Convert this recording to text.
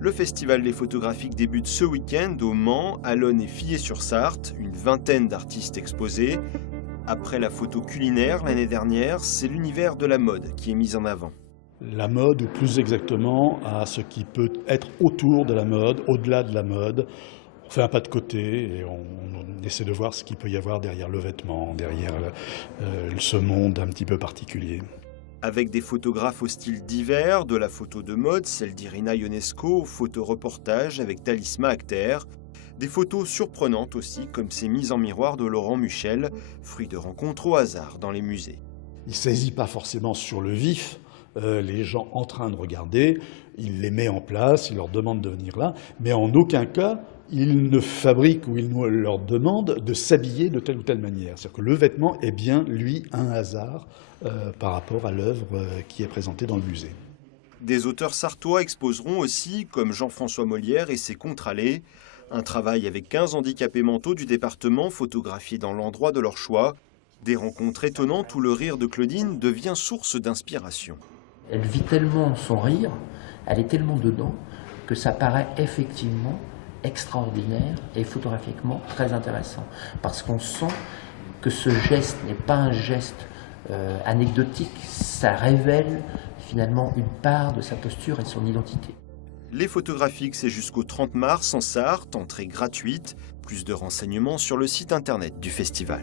Le festival des photographiques débute ce week-end au Mans, Allonnes et Fillers-sur-Sarthe, une vingtaine d'artistes exposés. Après la photo culinaire l'année dernière, c'est l'univers de la mode qui est mis en avant. La mode, ou plus exactement, à ce qui peut être autour de la mode, au-delà de la mode. On fait un pas de côté et on essaie de voir ce qu'il peut y avoir derrière le vêtement, derrière ce monde un petit peu particulier. Avec des photographes au style divers, de la photo de mode, celle d'Irina Ionesco, au photoreportage avec Talisma Akhter. Des photos surprenantes aussi, comme ces mises en miroir de Laurent Muchel, fruit de rencontres au hasard dans les musées. Il ne saisit pas forcément sur le vif les gens en train de regarder, il les met en place, il leur demande de venir là, mais en aucun cas il ne fabrique ou il leur demande de s'habiller de telle ou telle manière. C'est-à-dire que le vêtement est bien, lui, un hasard par rapport à l'œuvre qui est présentée dans le musée. Des auteurs sartois exposeront aussi, comme Jean-François Molière et ses Contrallés, un travail avec 15 handicapés mentaux du département photographiés dans l'endroit de leur choix. Des rencontres étonnantes où le rire de Claudine devient source d'inspiration. Elle vit tellement son rire, elle est tellement dedans, que ça paraît effectivement extraordinaire et photographiquement très intéressant. Parce qu'on sent que ce geste n'est pas un geste anecdotique, ça révèle finalement une part de sa posture et de son identité. Les photographiques, c'est jusqu'au 30 mars en Sarthe, entrée gratuite. Plus de renseignements sur le site internet du festival.